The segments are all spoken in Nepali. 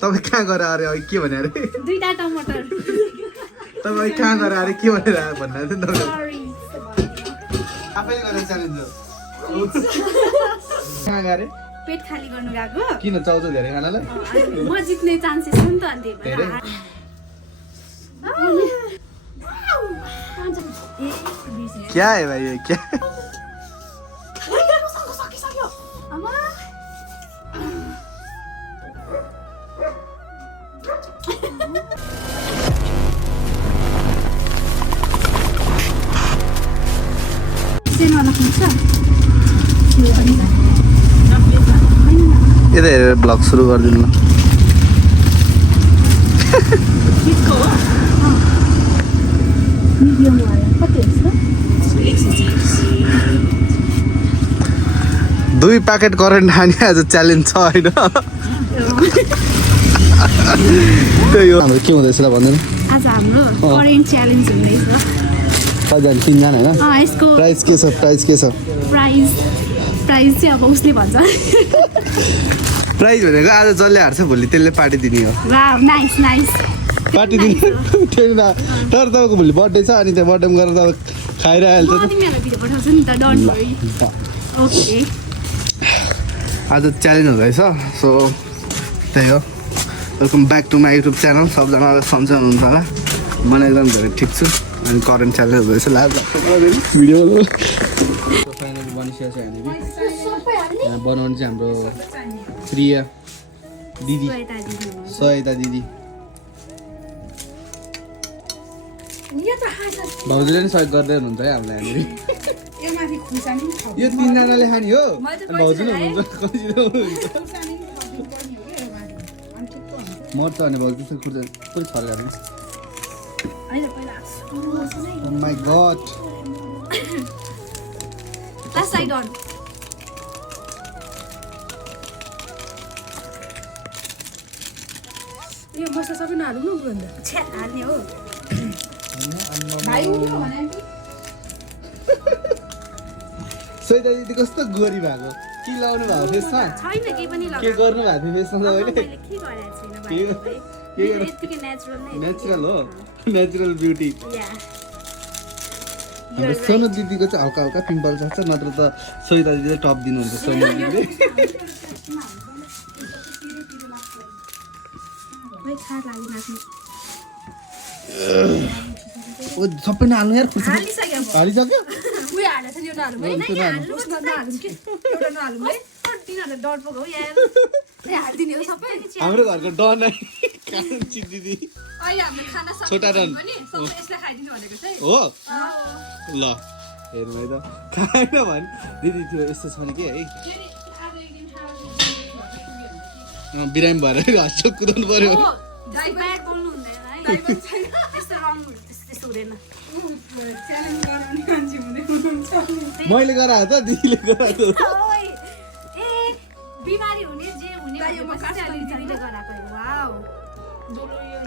तपाईँ कहाँ गएर अरे अघि के भने अरे दुईटा टमाटर तपाईँ कहाँ गएर अरे के भनेर भन्नु थियो तपाईँ आफै गरेर च्यालेन्ज कहाँ गरे पेट खाली गर्नु गएको किन चाउचाउ धेरै खानालाई म जित्ने चान्सेस छ नि त अनि धेरै क्या है भाइ ये क्या यता हेरेर ब्लग सुरु गरिदिनु न दुई प्याकेट करेन्ट खाने आज च्यालेन्ज छ होइन त्यही हो हाम्रो के हुँदैछ ल भन्दैन आज हाम्रो करेन्ट च्यालेन्ज हुँदैछ कतिजना तिनजना होइन यसको प्राइस के छ प्राइस के छ प्राइस चाहिँ अब उसले भन्छ प्राइस भनेको आज जसले हार्छ भोलि त्यसले पार्टी दिने हो वाउ नाइस नाइस पार्टी दिने त्यही न तर तपाईँको भोलि बर्थडे छ अनि त्यो बर्थडेमा गरेर तपाईँ खाइरहेको म तिमीहरूलाई भिडियो पठाउँछु नि त डोन्ट वरी ओके आज च्यालेन्ज हुँदैछ सो त्यही हो welcome back to my YouTube channel सबजना सन्चै हुनुहुन्छ होला म एकदम धेरै ठिक छु अनि करेन्ट च्यालेन्ज हुँदैछ लाज भिडियो फाइनली बनिसकेको छ यहाँनिर बनाउनु चाहिँ हाम्रो प्रिया दिदी सहायता दिदी भाउजूले नि सहयोग गर्दै हुनुहुन्छ है हामीलाई यहाँनिर यो तिनजनाले खाने हो भाउजू नै हुनुहुन्छ मर्छ भने भाउजू चाहिँ खुर्छ कोही छर्काने माई गड यो मसला सबै नहाल्नु न बुझ्दा छ्या हाल्ने हो सहिता दिदी कस्तो गोरी भएको के लाउनु भएको फेसमा छैन केही पनि के गर्नु भएको थियो फेसमा तपाईँले के गरेको छैन यतिकै नेचुरल नै नेचुरल हो नेचुरल ब्युटी या हाम्रो सोनु दिदीको चाहिँ हल्का हल्का पिम्पल छ नत्र त सहिता दिदीले टप दिनुहुन्छ सोनु दिदीले ओ सबै नहाल्नु यार हालिसक्यो हाम्रो घरको डन है कान्छी दिदी छोटा डन हो ल हेर्नु है त खाएन भने दिदी त्यो यस्तो छ नि के है बिरामी भएर हस्पिटल कुदाउनु पर्यो मैले गराएको त दिदीले गराएको बिमारी हुने जे हुने गराएको वाउ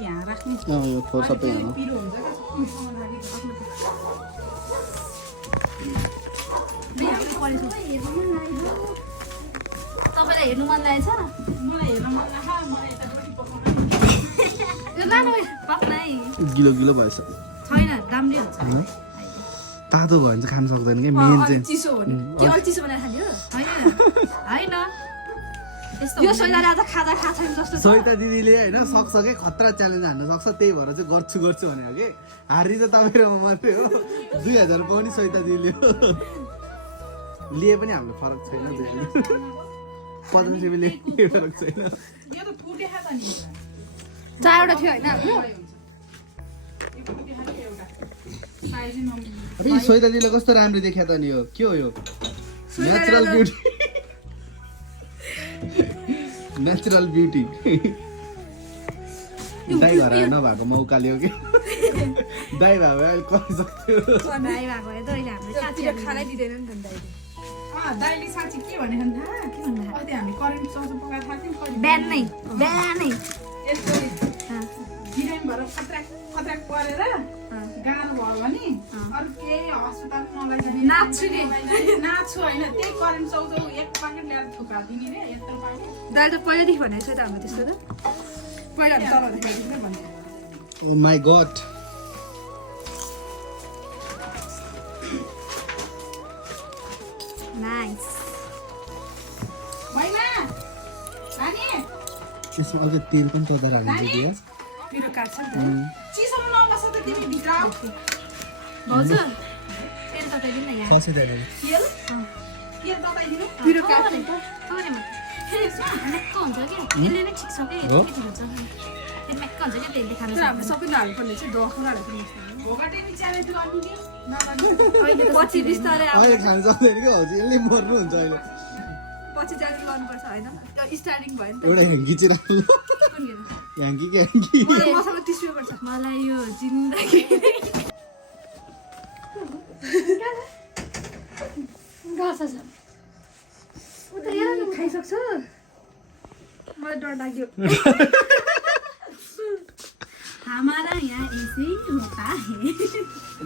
यहाँ राख्नु सबै तपाईँलाई हेर्नु मन लागेछ गिलो गिलो भएछ छैन राम्रै हुन्छ तातो भयो भने चाहिँ खान सक्दैन कि मेन चाहिँ चिसो बनाएर खाने होइन यो सैताले आज खाजा खाएको छैन जस्तो सहिता दिदीले होइन सक्छ कि खतरा च्यालेन्ज हान्न सक्छ त्यही भएर चाहिँ गर्छु भने हो कि हारी चाहिँ तपाईँ र म मात्रै हो 2000 पाउने सहिता दिदीले हो लिए पनि हाम्रो फरक छैन 50 रुपियाँले के फरक छैन चारवटा थियो होइन अरे सहिता दिदीले कस्तो राम्रो देखिया त नि यो के हो यो नेचुरल ब्युटी नेचुरल ब्युटी दाइ घर नभएको मौका लियो कि दाइ भएको अहिले कहिसक्थ्यो दाइ भएको त अहिले हामीले साथीले खानै दिँदैन नि त दाइले दाइले साँच्ची के भनेको थाहा के भन्नु अहिले हामी करेन्ट चौचो पकाएर खाथ्यौँ बिहानै यस्तो बिरामी भएर खतरा परेर गाह्रो भयो भने अरू केही अस्पताल नलैजाने नाच्छु नि नाच्छु होइन त्यही करेन्ट चौचौ एक पाकेट ल्याएर थुका दिने रे यत्रो पाकेट दाइले त पहिल्यैदेखि भनेको छ त हाम्रो त्यस्तो त पहिला तल देखाइदिँदै भन्थ्यो Oh my god. नाइस मैना नानी त्यसमा अझ तेल पनि तताएर हालिन्छ कि यार पिरो काट्छ नि त चिसोमा नबस्छ त तिमी भित्र आऊ भाउजू तेल तताइदिनु न यहाँ ससै दिएर तेल तेल बताइदिनु पिरो काट्छ फेरि म्याक्क हुन्छ क्या त्यसले नै ठिक छ क्या हो? यति हुन्छ फेरि म्याक्क हुन्छ क्या त्यसले खानु तर हाम्रो सबै नहाल्नुपर्ने चाहिँ दखुरा हाल्नुपर्ने भोगाटे नि च्याले त्यो अनि नि नलाग्नु अहिले पछि बिस्तारै अब अहिले खानु सक्दैन कि हजुर यसले मर्नुहुन्छ अहिले पछि जानु लानुपर्छ होइन त्यो स्टार्टिङ भयो नि त एउटा खिचेर कुन खेर? ह्याङ्की क्याङ्की मलाई मसँग 30 रुपियाँ पर्छ मलाई यो जिन्दगी गाछ छ उता यहाँ खाइसक्छ मलाई डर लाग्यो हमारा यहाँ ऐसे ही होता है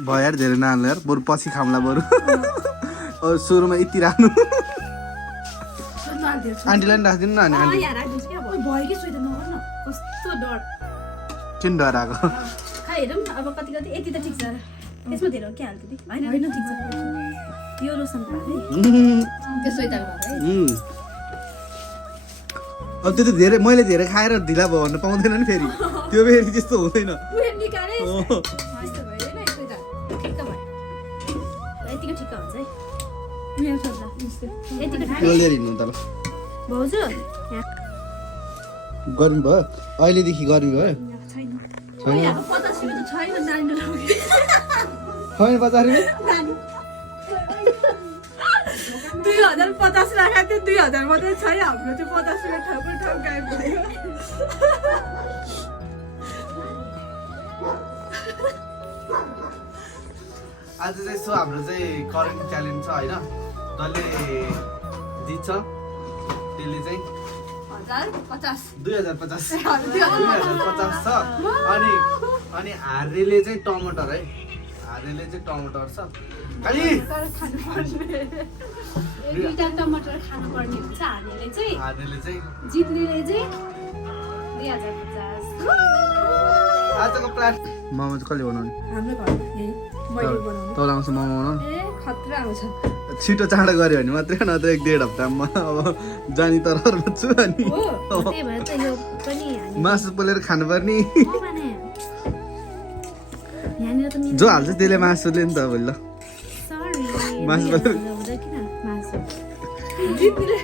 भयो यार धेरै नहाल्नु यार बरु पछि खाउँला बरु सुरुमा यति राख्नु आन्टीलाई पनि राखिदिनु न अनि आन्टी यहाँ राखिदिन्छु क्या भयो कि सुइता नगर न कस्तो डर किन डराएको खै हेरौँ न अब कति कति यति त ठिक छ यसमा धेरै के हाल्थ्यो कि होइन होइन ठिक छ यो लोसन भयो है त्यो सुइताको भयो है अब त्यो त धेरै मैले धेरै खाएर ढिला भयो भन्न पाउँदैन नि फेरि त्यो फेरि त्यस्तो हुँदैन उयो निकाले हो। यस्तो भयो होइन सुइता ठिक्क भयो यतिको ठिक्क हुन्छ है उयो सोध्दा यतिको ठिक्क त्यो लिएर हिँड्नु तर भाउजू यहाँ गर्मी भयो अहिलेदेखि गर्मी भयो छैन छैन अब 50 रुपियाँ त छैन नानी छैन 50 रुपियाँ 2050 राखेको थियो 2000 मात्रै छ है हाम्रो चाहिँ 50 रुपियाँ ठाउँको ठाउँ गायब भयो आज चाहिँ यसो हाम्रो चाहिँ करेन्ट च्यालेन्ज छ होइन जसले जित्छ त्यसले चाहिँ 1050 2050 2050 छ अनि हारेले चाहिँ टमाटर है हारेले चाहिँ टमाटर छ खालि दुईटा टमाटर खानुपर्ने हुन्छ हार्नेले चाहिँ हारेले चाहिँ जित्नेले चाहिँ 2050 आजको प्लान मोमो चाहिँ कसले बनाउने हाम्रो घरमा यही मैले बनाउने तल आउँछ मोमो बनाउनु ए खतरा आउँछ छिटो चाँडो गऱ्यो भने मात्रै नत्र 1.5 हप्तामा अब जानी तरहर बच्छु अनि हो त्यही भएर त यो पनि हामी मासु पोलेर खानुपर्ने माने यहाँनिर त जो हाल्छ त्यसले मासुले नि त अब ल सरी मासु बनाउनु। हुँदा किन मासु जित्नेले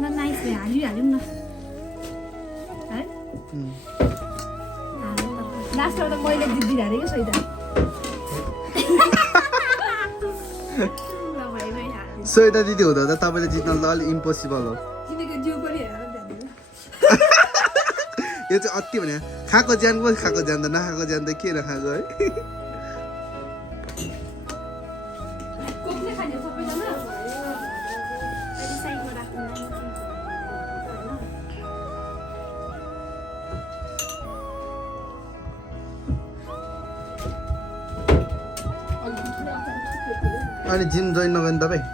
ल नाइस भयो हालिहाल्यौँ न है लास्टमा त मैले जित्दिनँ अरे कि सैदा ल भाइ भाइ हाल्यो सोहिता दिदी हुँदा त तपाईँले जित्न त अलिक इम्पोसिबल हो किनकि जिउ पनि हेरेर ध्यान यो चाहिँ अति भने खाएको ज्यान पो खाएको ज्यान त नखाएको ज्यान त के नखाएको है कोकले खाने सबैजना अहिले साइडमा राख्नु अनि जिम जोइन नगर्नु तपाईँ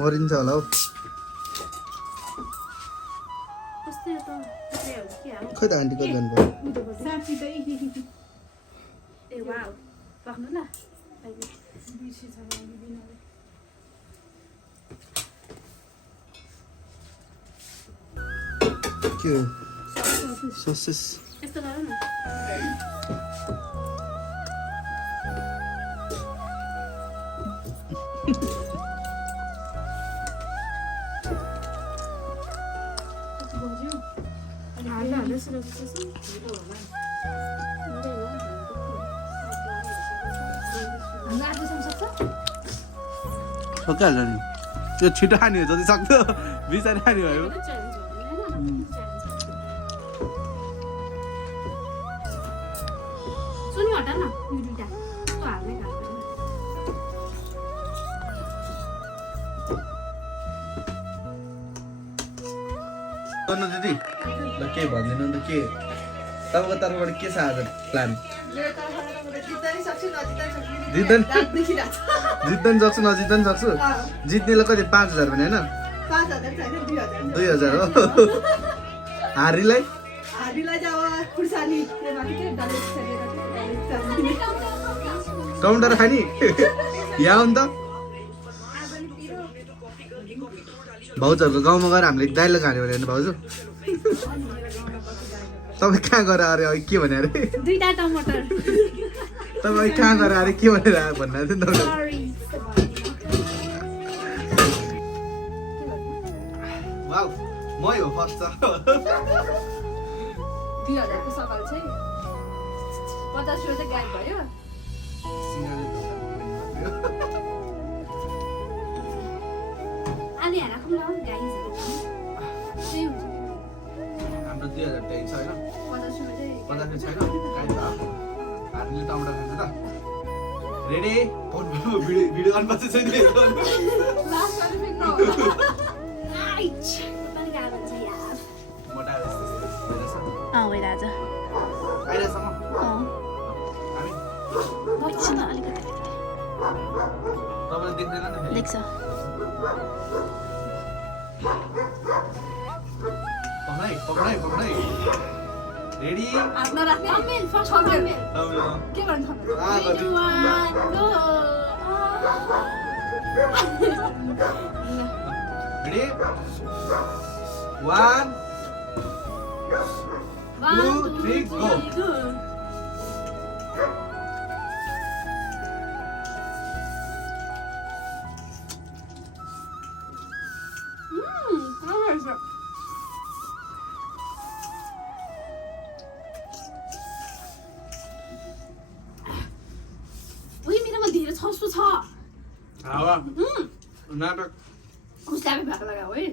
मरिन्छ होला हौ खै त आन्टी कति जानुभयो साँच्ची त ए वाउ पक्नु ल के हो सोसेस यस्तो गर न सकिहाल्छ नि त्यो छिटो खाने हो जति सक्दो बिस्तारै खाने भयो सुन्नु हटा न यो दुइटा हाल्नै खानु गर्नु दिदी ल के भनिदिनु नि त के तपाईँको तर्फबाट के छ आज प्लान जित्दा नि सक्छु नजित्दा नि सक्छु जित्नेलाई कति 5,000 भने होइन 2,000 हो हारीलाई काउन्टर खाने यहाँ हो नि त भाउजूहरूको गाउँमा गएर हामीले डाइलग हाल्यो भने भाउजू तपाईँ कहाँ गएर अरे अघि के भने अरे दुईटा टमाटर तपाईँ कहाँ गएर अरे के भनेर भन्नु थियो नि तपाईँ वाउ मै हो फर्स्ट 2000 को सकाल चाहिँ 50 रुपैयाँ चाहिँ गायब भयो अनि हेर राखौँ न गाइस त्यही हुन्छ हाम्रो 2,000 ट्याग छ होइन 50 रुपैयाँ 50 छैन गाडी हामीले टमाटर खान्छ त रेडी भिडियो गर्नुपर्छ छैन लास्ट वाला फेक्न हो आइच पनि गाह्रो छ यार मोटा भइरहेछ आइरहेसम्म हामी एकछिन अलिकति तपाईँले देख्दैन नि देख्छ पक्राइ रेडी हात नराख्ने थम्बनेल फर्स्ट थम्बनेल के गर्नु रेडी 1 2 3 go सस्तो छ हावा नाटक खुस्टा भएको लगा हो है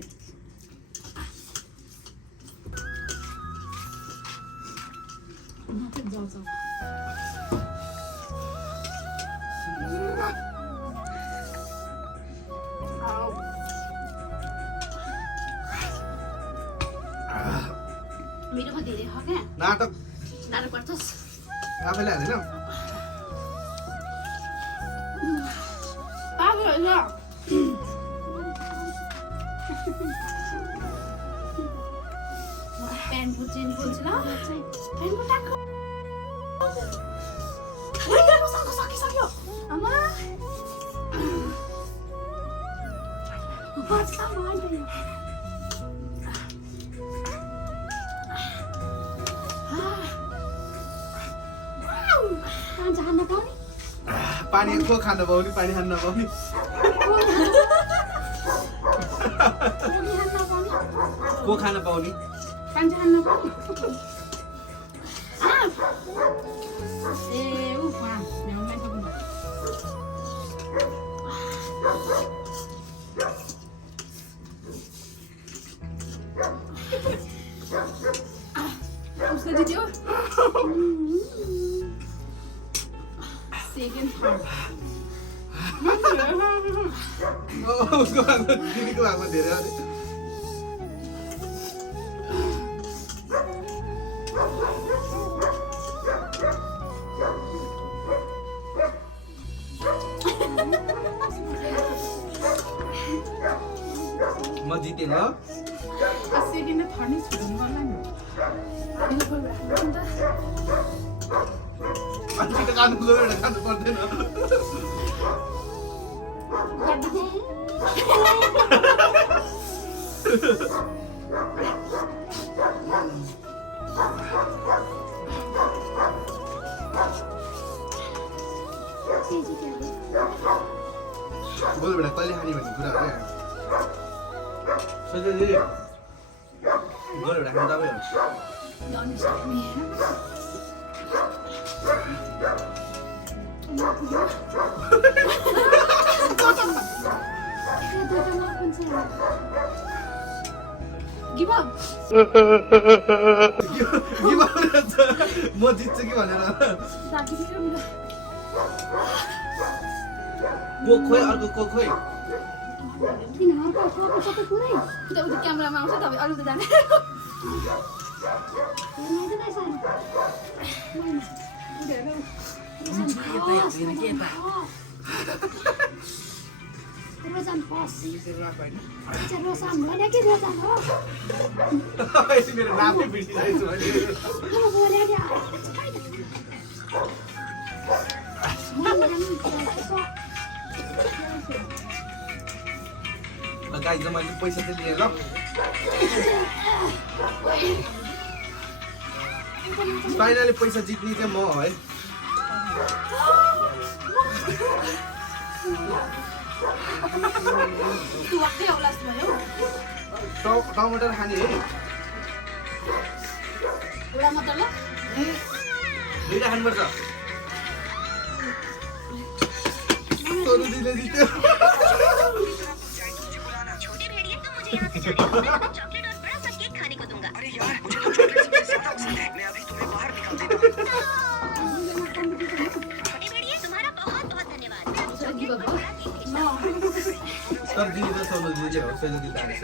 मेरोमा धेरै हो क्या नाटक नाटक पर्छस् आफैले हाल्दैन प्यान्ट पुचिन पुच्छ ल प्यान्ट पुटाको सक्यो आमा पानी को खान पाउने पानी खान नपाउने को खान पाउने पानी खान नपाउने ए उफा ल्याउनै सक्नु उसले जित्यो सेकेन्ड थर्ड उसको भागमा दिदीको भागमा धेरै अरे म जितेँ ल सेकेन्ड थर्ड नै छोड्नु पर्ला नि अनि त खानु गएर खानु पर्दैन बोल बेटा कहिले खाने भन्ने कुरा हो क्या सोचे दिदी बोल बेटा खानु तपाईँ हो Give up. म जित्छु कि भनेर को खोइ अर्को को खोइ किन सबै पुरै त्यो क्यामेरामा आउँछ तपाईँ अरू त जाने रोजान फस रोजान भने कि रोजान हो मेरो नामै बिर्सिरहेछु गाइज मैले पैसा चाहिँ लिएँ ल फाइनली पैसा जित्ने चाहिँ म है टमाटर खाने है एउटा मात्र ल दुईटा खानुपर्छ सोनु दिले जित्यो चॉकलेट और बड़ा सा केक खाने को दूंगा। अरे यार मुझे तो चॉकलेट सबसे ज्यादा पसंद है। मैं अभी तुम्हें बाहर निकाल देता हूँ। छोटे भेड़िए तुम्हारा बहुत बहुत धन्यवाद। तर दिदी त सोनु दिदी चाहिँ हो सोनु दिदी हान्छ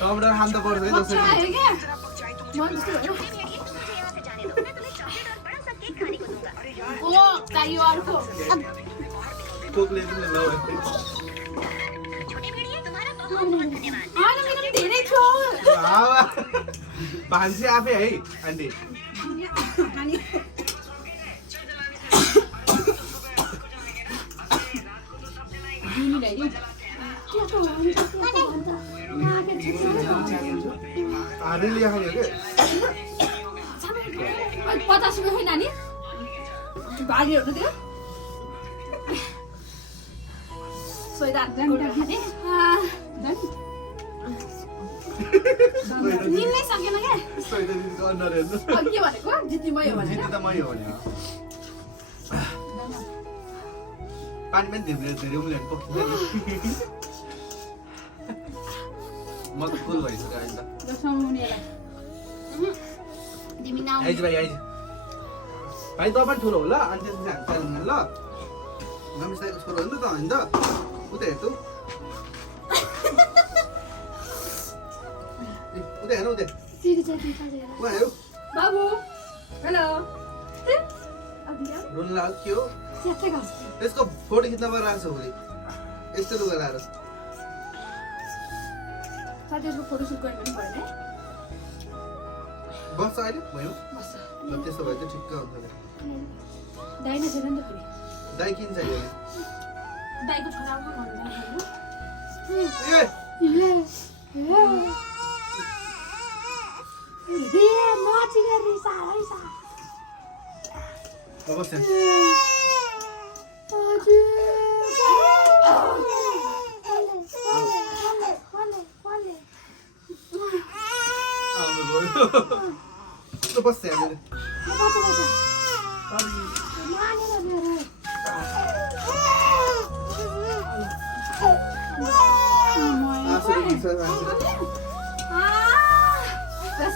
टमाटर खान त पर्छ है जसरी छोटे भेड़िए तुम मुझे यहाँ से जाने दो। मैं तुम्हें चॉकलेट और बड़ा सा केक खाने को दूंगा। अरे यार ओ चाहियो अर्को कोकले पनि ल छोटे भेड़िए तुम्हारा बहुत बहुत धन्यवाद। हैन मेरो धेरै छ हावा भान्सी आफै है आन्टी दिनीलाई नि हारे लिया खाने के 50 रुपैयाँ खै नानी भागीहरु त्यो सोइदान एउटा खाने निन्नै सकेन के सोइदा दिदीको अनुहार हेर्नु अनि के भनेको जित्ने मै हो भने जित्ने त मै हो भने पानी पनि धेरै धेरै उम्लेन पोख्दैन म त फुल भइसक्यो अहिले त दसौँनीलाई तिमी नाउ आइज भाइ आइज भाइ तपाईँ पनि ठुलो हो ल अनि त्यसपछि हामी चाल्नु ल नमिसाएको छोरो हो नि त होइन त उता हेर्छु उता हेर्नु उता उहाँ हेरौँ बाबु हेलो रुन लाग्यो के हो त्यस्तै गर्छ त्यसको फोटो खिच्न मन राख्छ भोलि यस्तो लुगा लाएर साथीहरुको फोटोसुट गर्ने पनि भएन है बस्छ अहिले भयो बस्छ ल त्यसो भए चाहिँ ठिक्क हुन्छ नि दाइना छैन नि त फेरि दाइ किन चाहियो दाइको छोराको भन्नु ए बस्छ आउनु बस्छ हामीले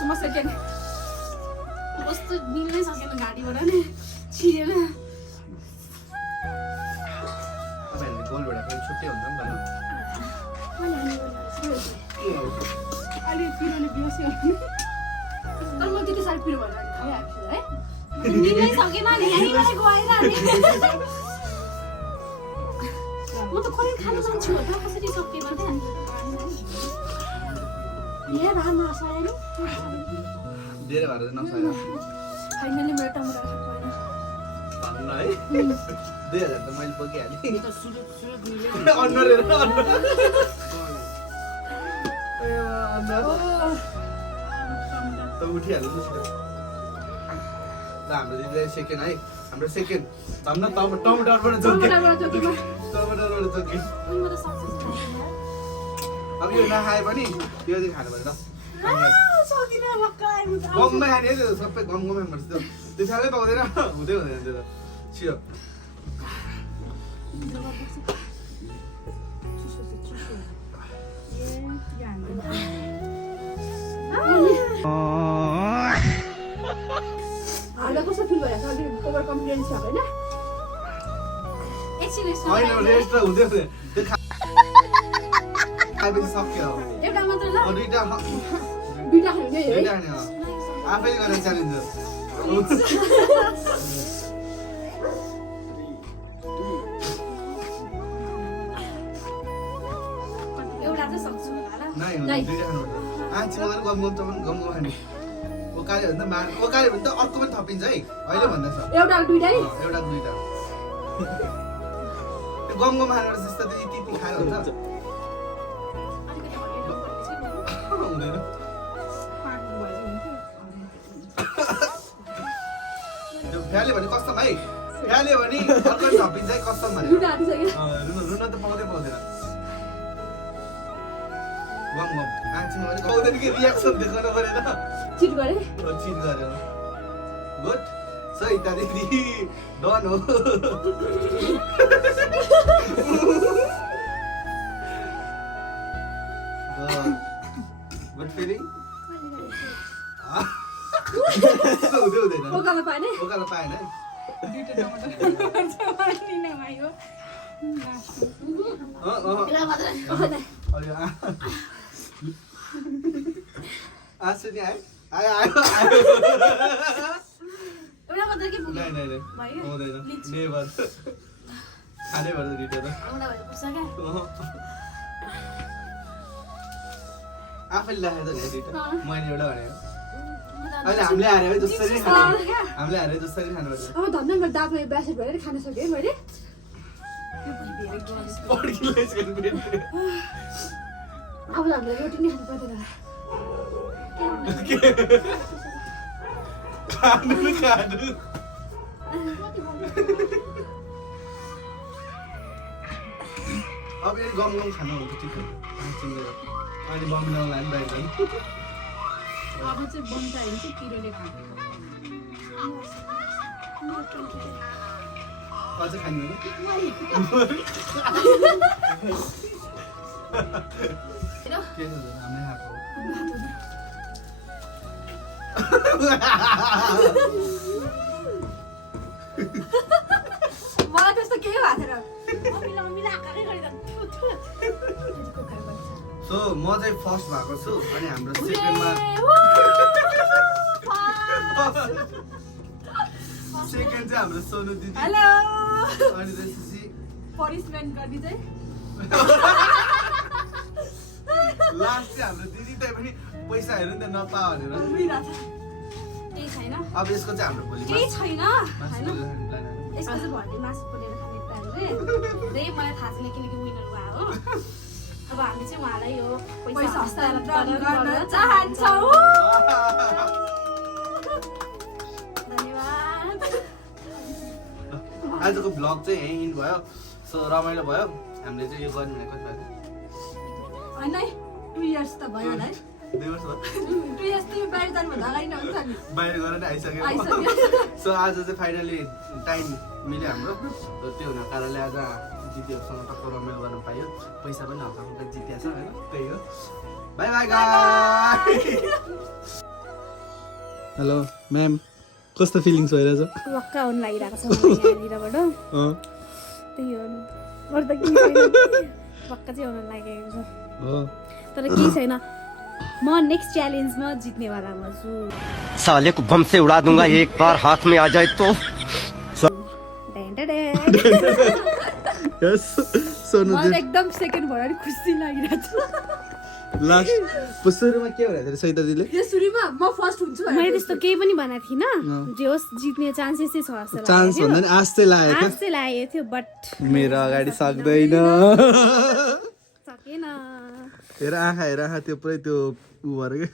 म सेकेन्ड कस्तो मिल्नै सकेन गाडीबाट नि छिरेन तपाईँहरूले गोलबाट पनि छुट्टै हुन्छ नि अलि पिरोले बिर्स्यो तर म त्यति साह्रो पिरो भएर खाइहाल्छु है मिल्नै सकेन नि यहीँबाट गएर म त कहिले खान जान्छु होला कसरी सकेन त्यहाँ धेरै भएर नखाएर फाइनली मेरो टमाटर खानु पाएन भन्न है 2000 त मैले बोकिहालेँ अनुहार हेर अनुहार त उठिहाल्यो नि ल हाम्रो दिदीलाई सेकेन्ड है हाम्रो सेकेन्ड भन्न टमाटरबाट जोग्यो टमाटरबाट जोग्यो अब यो नखाए पनि यो दिन खानु पर्यो ल गममै खाने है त्यो सबै गममै पर्छ त्यो त्यो सालै पाउँदैन हुँदै हुँदैन त्यो त छियो कस्तो फिल भइरहेको छ अलि ओभर कन्फिडेन्स छ होइन एकछिन होइन रेस्ट हुँदै हुँदैन त्यो खाएपछि सक्यो एउटा मात्र ल दुईटा दुईटा खाने है दुईटा नि आफैले गरेर च्यालेन्ज एउटा चाहिँ सक्छु होला ल नै दुईटा खानुपर्छ आँचीमा गम खाने ओकाले भन्दा ओकाले भने त अर्को पनि थपिन्छ है अहिले भन्दैछ एउटा दुईटै एउटा दुईटा त्यो गम खानेबाट जस्तो त यति खाएर हुन्छ हुँदैन त्यो फ्याल्यो भने कस्तम है फ्याल्यो भने अर्को थपिन्छ है कस्तम भने रुन त पाउँदैन गम आँचीमा पनि पाउँदैन कि रियाक्सन देखाउनु परेन चिट गरे चिट गर्यो गुड सही दिदी डन हो गुड फिलिङ हुँदैन ओकामा पाएन ओकालो पाएन है दुईटा टमाटर लिन भयो एउटा मात्र आँसु नि आयो एउटा मात्र के पुग्यो नै हुँदैन नेभर खानै पर्छ दुईटा त आउँदा भएर पुग्छ क्या आफैले राखेको त दुईटा मैले एउटा भनेको अहिले हामीले हारे जसरी खाने जसरी खानुपर्छ अब धन्दा दाँतमा ब्यासेट भएर खान सकेँ मैले अब हामीलाई रोटी नै खानु पर्दैन अब यदि गम खानु हुन्छ ठिक हो अहिले बमिनाउनु लाने बाहिर जानु अब चाहिँ बन्टायो चाहिँ पिरोले खान्छ अझ खानु के छ हामीले मलाई त्यस्तो केही भएको थिएन सो म चाहिँ फर्स्ट भएको छु अनि हाम्रो सेकेन्डमा सेकेन्ड चाहिँ हाम्रो सोनु दिदी हेलो अनि त्यसपछि पनिसमेन्ट गर्ने चाहिँ लास्ट चाहिँ हाम्रो दिदी त्यही पनि पैसा हेर्नु नि त नपा भनेर केही छैन अब यसको चाहिँ हाम्रो भोलि केही छैन मासु होइन खाने plan हो। यसको चाहिँ भर्ने मासु पोलेर खाने प्लान रे त्यही मलाई थाहा छैन किनकि विनर भयो हो अब हामी चाहिँ उहाँलाई यो पैसा हस्तान्तरण गर्न चाहन्छौँ धन्यवाद आजको भ्लग चाहिँ यहीँ इन्ड भयो सो रमाइलो भयो हामीले चाहिँ यो गर्नु भनेको कति होइन 2 इयर्स त भयो होला है 2 वर्ष भयो 2 इयर्स तिमी बाहिर जानुभन्दा अगाडि नै हुन्छ नि बाहिर गएर नै आइसक्यो सो आज चाहिँ फाइनली टाइम मिल्यो हाम्रो त्यो हुनको कारणले आज दिदीहरूसँग टक्क रमाइलो गर्न पायो पैसा पनि हल्का फुल्का जित्या छ होइन त्यही हो by by guys hello ma'am कस्तो फिलिङ्स भइरहेछ वक्का हुन लागिरहेको छ मलाई यहाँनिरबाट त्यही हो अरू त केही छैन वक्का चाहिँ हुन लागेको छ हो तर केही छैन म नेक्स्ट च्यालेन्जमा जित्नेवालामा छु साले को बम से उड़ा दूंगा एक बार हाथ में आ जाए तो यस सोनु मलाई एकदम सेकेन्ड भएर नि खुसी लागिरहेको छ लास्ट सुरुमा के भइरहेको थियो सहिता दिदीले यो सुरुमा म फर्स्ट हुन्छु मैले त्यस्तो केही पनि भनेको थिइनँ जे होस् जित्ने चान्सेस चाहिँ छ जस्तो चान्स भन्दा नि आश चाहिँ लागेको आश चाहिँ लागेको थियो बट मेरो अगाडि सक्दैन सकेन हेर आँखा त्यो पुरै त्यो उ भएर के